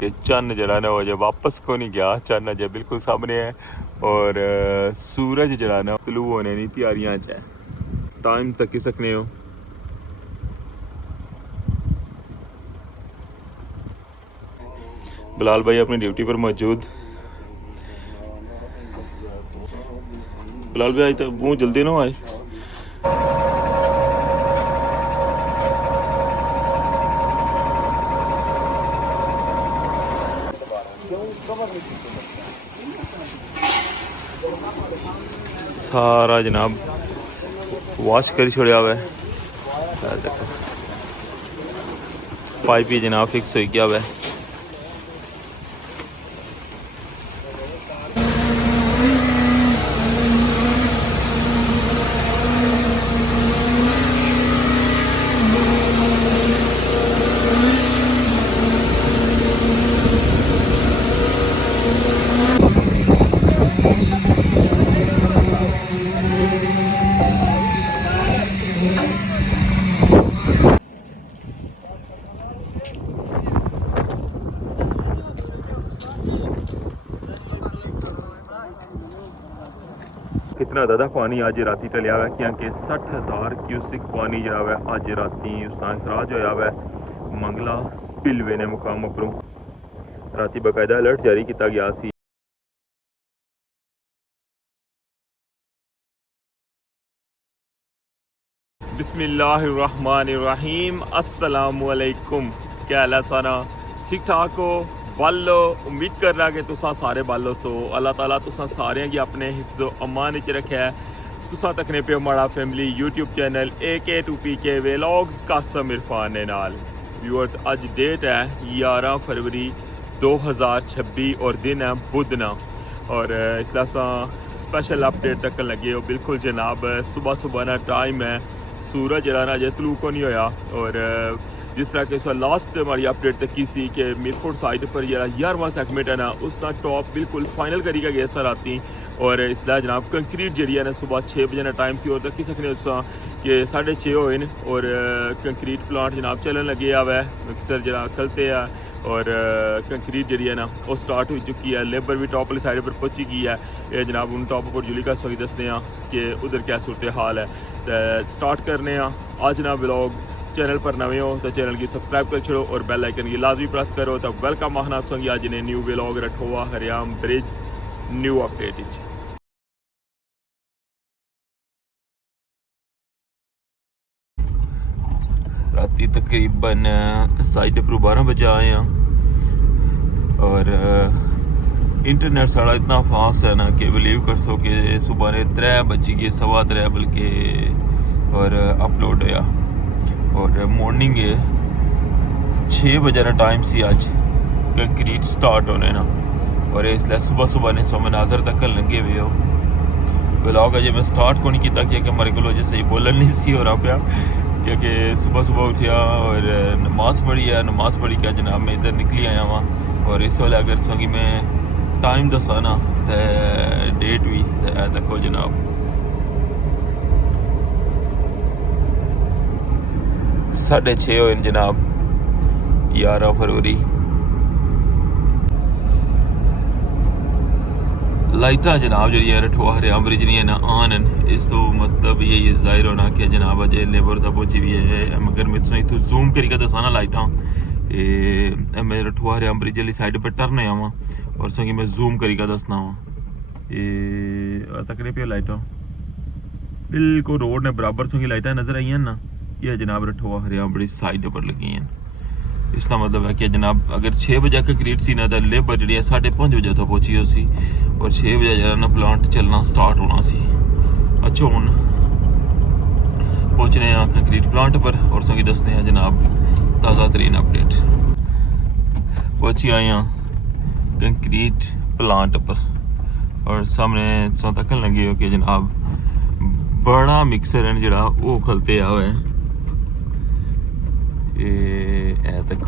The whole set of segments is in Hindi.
कि चन्न जरा ना हो जाए वापस को नहीं गया, चन्न अजय बिल्कुल सामने है और सूरज जरा ना तलू होने की तैयारियां च है। टाइम तक ही सकने हो। बिलाल भाई अपनी ड्यूटी पर मौजूद। बिलाल भाई आज तक बहुत जल्दी ना आए। सारा जनाब वॉश कर छोड़ा हुआ है, पाइप ही जनाब फिक्स हो गया हुआ है। कितना ज़्यादा पानी अज राती टलिया हुआ क्योंकि 60,000 क्यूसिक पानी जरा हुआ अज राती उसका खराज होया हुआ मंगला स्पिलवे ने मुकाम उपरों राती बाकायदा अलर्ट जारी किया गया सी। बिस्मिल्लाहिर्रहमानिर्रहीम, अस्सलामुअलैकुम। क्या हाल है सारा? ठीक ठाक हो? बल्लो उम्मीद करना कि तुसा सारे बल्लो सो। अल्लाह ताला तुसा सारे की अपने हिफ्ज़ो अमान च रखे है। तुसा तकने पे माड़ा family YouTube channel AK2PK vlogs Kasam Irfan ने नाल। व्यूअर्स अज डेट है 11 फरवरी 2026 और दिन है बुधना और इसलिए स्पेशल अपडेट तक लगे हो। बिल्कुल जनाब सुबह सुबह ना टाइम है, सूरज जरा ना अजय तलू को नहीं होया और जिस तरह के इस लास्ट हमारी अपडेट तक की सी कि मीरपुर साइड पर जरा 11वां सेगमेंट है ना उसका टॉप बिल्कुल फाइनल करी गया सर राती और इसलिए जनाब कंक्रीट जी है ना सुबह 6 बजे ना टाइम थी और तक की सकने उस कि 6:30 होए और कंक्रीट प्लांट जनाब चलन लगे हुआ है, मिक्सर जरा खलते हैं और कंक्रीट जी है ना वो स्टार्ट हो चुकी है। लेबर भी टॉप वाली साइड पर पहुंची गई है। ये जनाब उन टॉप पर जुली का सही दसते हैं कि उधर क्या सूरत हाल है। तो स्टार्ट करने आज ना व्लॉग। चैनल पर नवे हो तो चैनल की सब्सक्राइब कर छोड़ो और बेल आइकन की लाजमी प्रेस करो। तो वेलकम आहना संगी आज ने न्यू व्लॉग रठोवा हरियाम ब्रिज न्यू अपडेट। राती तकरीबन साइड पर 12 बजे आए हैं और इंटरनेट साढ़ा इतना फास्ट है ना कि बिलीव कर सो कि सुबह ने 3 बजी गए 3:15 बल्कि और अपलोड होया और मॉर्निंग 6 बजे ना टाइम सी अज कंक्रीट स्टार्ट होने ना और इसलिए सुबह सुबह ने सो मनाजर तक लगे हुए हो। व्लॉग अजय मैं स्टार्ट को नहीं किया कि मेरे को अजय सही बोलन नहीं सी हो रहा पाया क्योंकि सुबह सुबह उठिया और नमाज़ पढ़ी है। नमाज़ पढ़ी क्या जनाब मैं इधर निकली आया वहाँ और इस वाले अगर सोगी मैं टाइम दसा ना तो डेट भी तको जनाब 6:30 होए जनाब 11 फरवरी। लाइटा जनाब जी रठवा हरियाम ब्रिज नहीं है ना आन इस तो मतलब ये जाहिर होना कि जनाब अजय लेबर तक पहुंची भी है मगर मैं इतों जूम करी दसा ना लाइटा मैं रठवा हरियाम ब्रिज वाली साइड पर टर्न आया वहाँ और संगी मैं जूम करी दसना वहाँ तक नहीं पे लाइटा बिल्कुल रोड ने बराबर संगी लाइटा नजर आई हैं ना। ये जनाब रठवा हरियाम ब्रिज साइड पर लगी हैं। इसका मतलब है कि जनाब अगर 6 बजे कंक्रीट सी ना तो लेबर जी 5:30 बजे तो पहुंची हो सी और 6 बजे जरा ना प्लांट चलना स्टार्ट होना सी। अच्छा हूँ पहुंचने हैं कंक्रीट प्लांट पर और संगी दसते हैं जनाब ताज़ा तरीन अपडेट। पहुंची आए हैं कंक्रीट प्लांट पर और सामने सौ तक लगे हो कि जनाब बड़ा मिक्सर है जरा वो खलते हुआ है। तक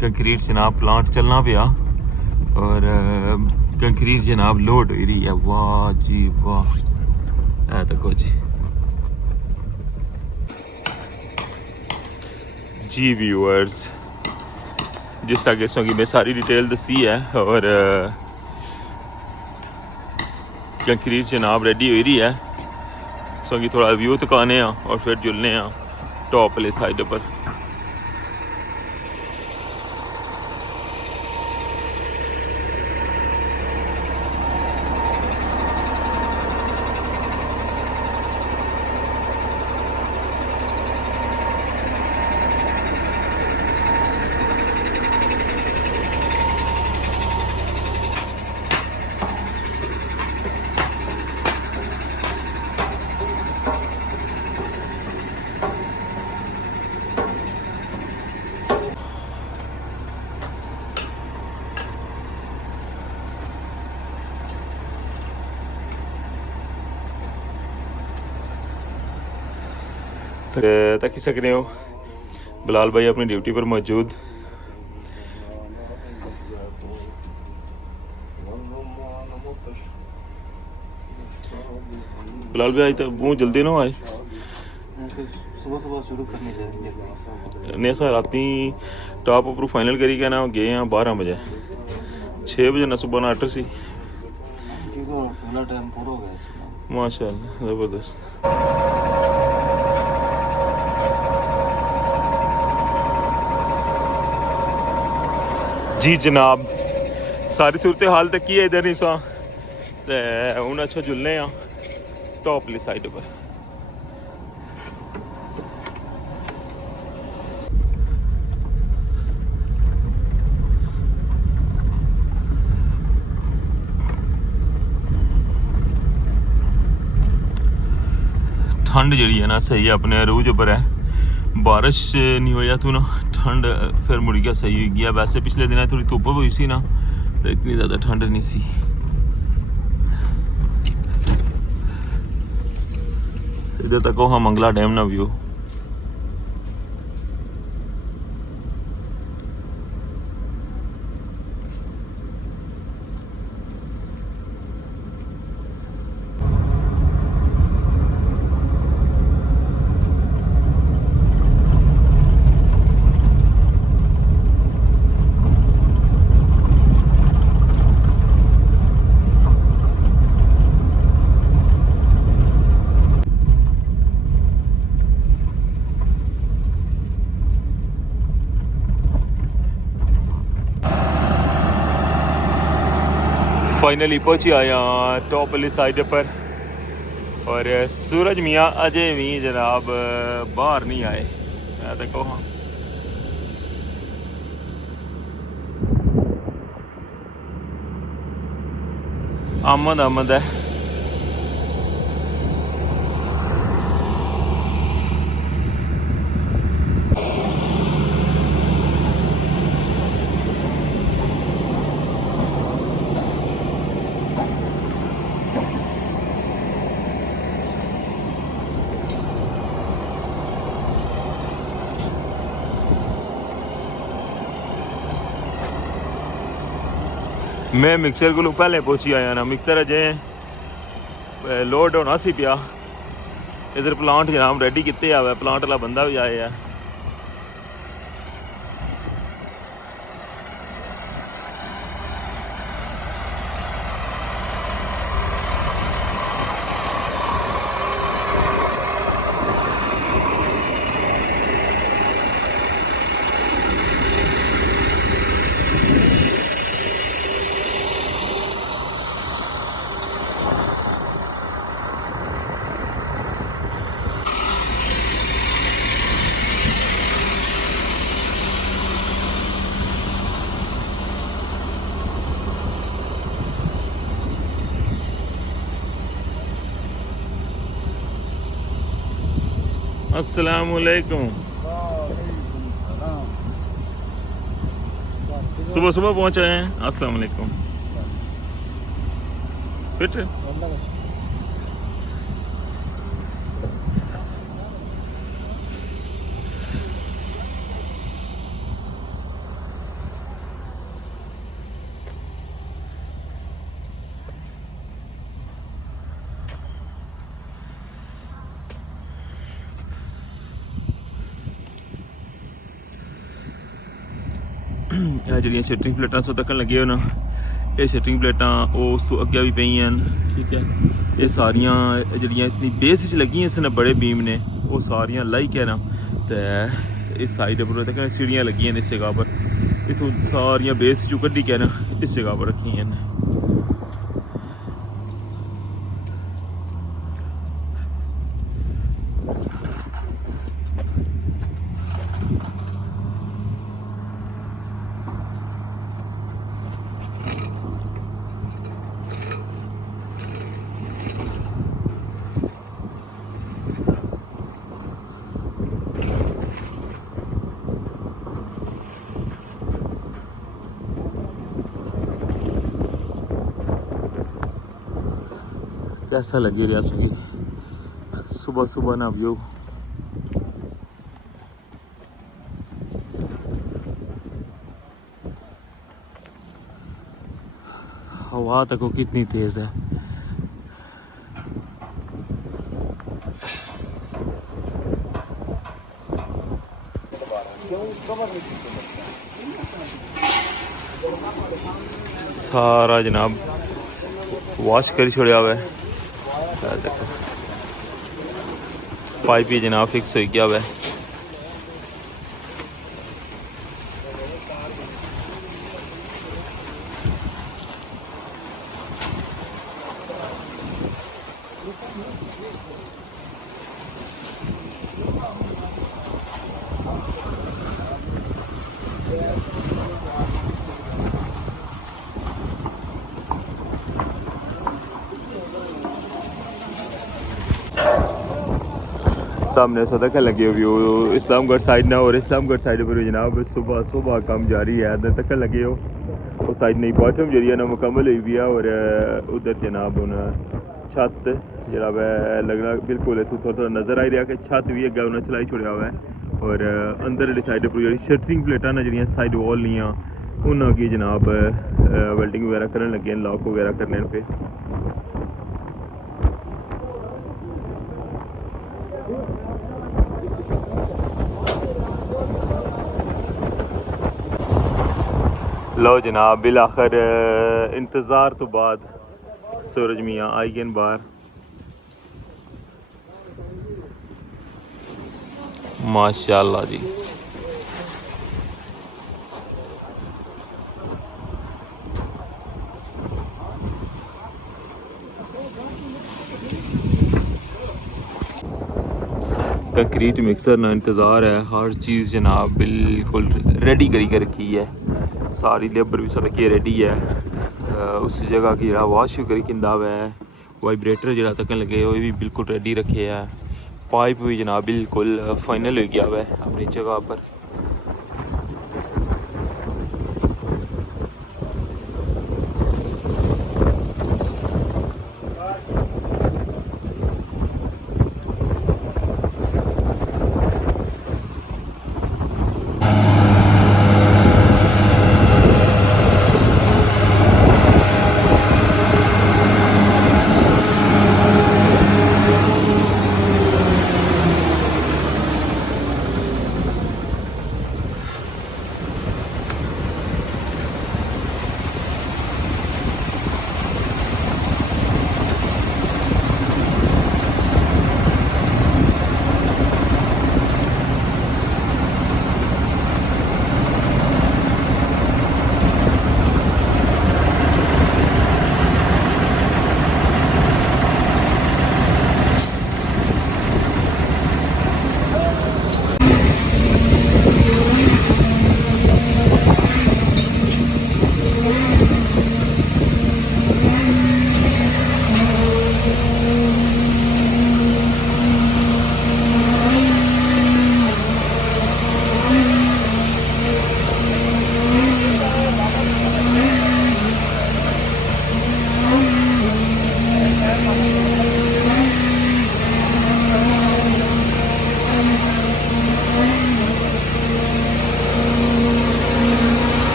कंक्रीट जनाब प्लांट चलना पिया और कंक्रीट जनाब लोड हो रही है। वाह जी वाह तको जी व्यूअर्स जिस तरह गेसों की मैं सारी डिटेल दसी है। और कंक्रीट जनाब रेडी हो रही है, सो कि थोड़ा व्यू तकाने और फिर जुलने टॉप वाली साइड पर। तक ही सकते हो बिलाल भाई अपनी ड्यूटी पर मौजूद। बिलाल भाई तो बहुत जल्दी ना आए, सुबह शुरू करनी चाहिए। नहीं सर राती टॉप उपर फाइनल करी के ना गए हैं 12 बजे, 6 बजे ना सुबह ना 8 सी। माशाअल्लाह ज़बरदस्त। जी जनाब, सारी सूरत हाल तक की है इधर नहीं सा हूँ अच्छा जुलने टॉप वाली साइड पर। ठंड जी है ना सही अपने अरूज पर है, बारिश नहीं हो तू ना ठंड फिर मुड़ गया सही हो गया। वैसे पिछले दिन थोड़ी धुप हुई सी ना तो इतनी ज़्यादा ठंड नहीं सी। इधर तक हाँ मंगला डैम ना व्यू। फाइनली पहुंची आया टॉप वाली साइड पर और सूरज मियाँ अजय भी जनाब बाहर नहीं आए। देखो हाँ आमद आमद है। मैं मिक्सर को पहले पहुंची आया ना, मिक्सर अजय लोड होना सी पिया। इधर प्लांट जनाब रेडी किते आवे, प्लांट वाला बंदा भी आया है। अस्सलामुअलैकुम। सुबह सुबह पहुंचे हैं। अस्सलामुअलैकुम। फिट ਇਹ ਜਿਹੜੀਆਂ ਸ਼ਟਰਿੰਗ ਪਲੇਟਾਂ ਸੋ ਤੱਕਣ ਲੱਗੇ ਹੋ ਨਾ, ਇਹ ਸ਼ਟਰਿੰਗ ਪਲੇਟਾਂ ਉਹ ਉਸ ਤੋਂ ਅੱਗੇ ਵੀ ਪਈਆਂ ਹਨ। ठीक है, ये सारियां ਜਿਹੜੀਆਂ ਇਸ ਦੀ ਬੇਸ ਵਿੱਚ ਲੱਗੀਆਂ ਸਨ ਬੜੇ ਬੀਮ ਨੇ, ਉਹ ਸਾਰੀਆਂ ਲਾਈਕ ਹੈ ਨਾ। ਤੇ ਇਸ ਸਾਈਡ पर तक सीढ़ियाँ लगी हैं इस जगह पर, इतों सारियां बेस चू कड्ढी के ना इस जगह पर रखी हैं। कैसा लगे रियासत की सुबह सुबह ना व्यू। हवा तक कितनी तेज है। सारा जनाब वॉश कर छोड़ा हुआ है, पाइप ही जनाब फिक्स हो गया हुआ है। सामने सदक लगे हुए हो इस्लामगढ़ साइड ना, और इस्लामगढ़ साइड पर जनाब सुबह सुबह काम जारी है। अंदर तक लगे हो वो साइड नहीं बॉटम जी ना मुकम्मल हुई भी है, और उधर जनाब उन्हें छत जरा है लगना बिल्कुल इतों थोड़ा थोड़ा नज़र आई रहा कि छत भी अगर उन्हें चलाई छोड़ा हुआ है। और अंदर वाली साइड पर जी शटरिंग प्लेटा ना जी साइड वॉल नहीं उन्होंने जनाब वेल्डिंग वगैरह करने लगे, लॉक वगैरह करने पे। लो जनाब बिल आखिर इंतज़ार तो बाद सूरज मियाँ आई गए बाहर। माशाअल्लाह जी, कंक्रीट मिक्सर ना इंतज़ार है, हर चीज़ जनाब बिल्कुल रेडी करी के रखी है। सारी लेबर भी सड़के रेडी है। उस जगह की जरा वॉश करी किंदा हुआ है, वाइब्रेटर जरा तक लगे वो भी बिल्कुल रेडी रखे है। पाइप भी जनाब बिल्कुल फाइनल हो गया हुआ है अपनी जगह पर।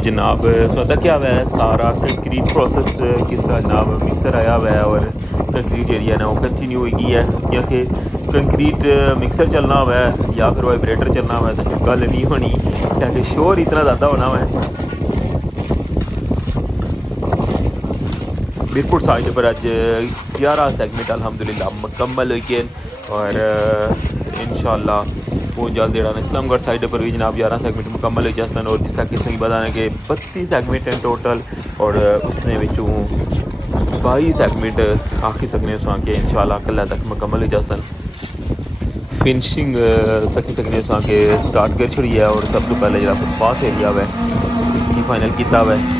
जनाब सोता क्या हुआ है सारा कंक्रीट प्रोसेस किस तरह जनाब मिक्सर आया हुआ है और कंक्रीट जी है ना वो कंटिन्यू होगी है क्योंकि कंक्रीट मिक्सर चलना हुआ है या फिर वाइब्रेटर चलना हुआ है तो फिर गल नहीं होनी क्योंकि शोर इतना ज़्यादा होना हुआ है। मीरपुर साइड पर अज 11 सेगमेंट अल्हम्दुलिल्लाह मुकम्मल हुई गए और इंशाअल्लाह बहुत जल्द जेड़ा इस्लामगढ़ साइड पर भी जनाब 11 सेगमेंट मुकम्मल हो जासन और जिस तरह किसी बताना कि 32 सेगमेंट हैं टोटल और उसने विचों 22 सेगमेंट आखिर सकने के इंशाअल्लाह कल तक मुकम्मल हो जासन। फिनिशिंग तक ही सकने के स्टार्ट कर छड़ी है और सब तो पहले जो फुटपाथ एरिया है इसकी फाइनल किया हुआ है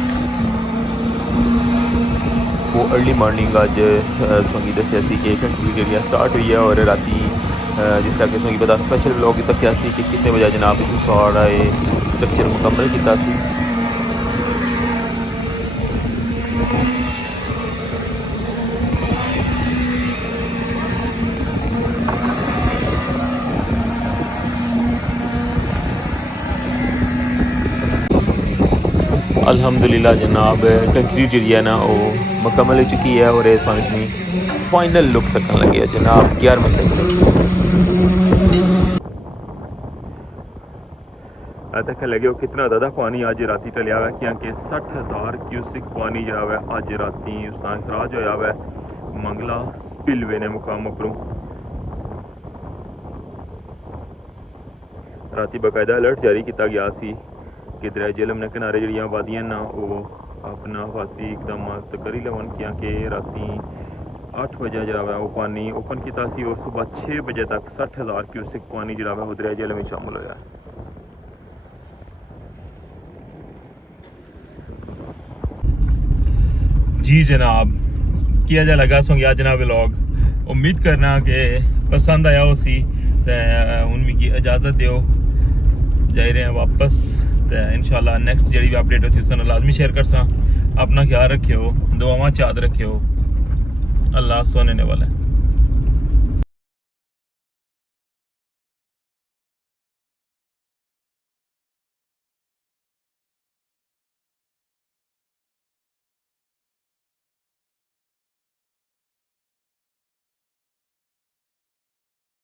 वो अर्ली मॉर्निंग अज सोंगी दसिया सी कि कंक्रीट एरिया स्टार्ट हुई है और राती जिस तरह के सोंगी पता स्पेशल ब्लॉग तक सी कि कितने बजे जनाब इतू सारा ये स्ट्रक्चर मुकम्मल किया सी। अल्हम्दुलिल्लाह जनाब कंक्रीट जी है ना वो मुकम्मल हो चुकी है और इसमें फाइनल लुक तक लगे जनाब 11वें सेक्टर तक लगे वो कितना ज़्यादा पानी अज राती टलिया हुआ क्योंकि 60,000 क्यूसिक पानी जो है अज राती उसका खराज होया हुआ मंगला स्पिलवे ने मुकाम उपरों राती बाकायदा अलर्ट जारी किया गया सी कि दरिया झेलम ने किनारे जड़ियाँ वादियाँ ना वो अपना फासी एकदम कर ही लवन क्योंकि राती 8 बजे जो है वो पानी ओपन किया सी और सुबह 6 बजे तक 60,000 क्यूसिक पानी जो है वो दरिया झेलम में शामिल होया। जी जनाब किया जा लगा सोंगे जनाब व्लॉग उम्मीद करना कि पसंद आया उसी उनकी इजाज़त दो जाई रहे हैं वापस तो इंशाल्लाह नेक्स्ट जी भी अपडेट होती उसने लाजमी शेयर कर सा अपना ख्याल रखियो दुआवां चाद रखियो अल्लाह सोने वाला है।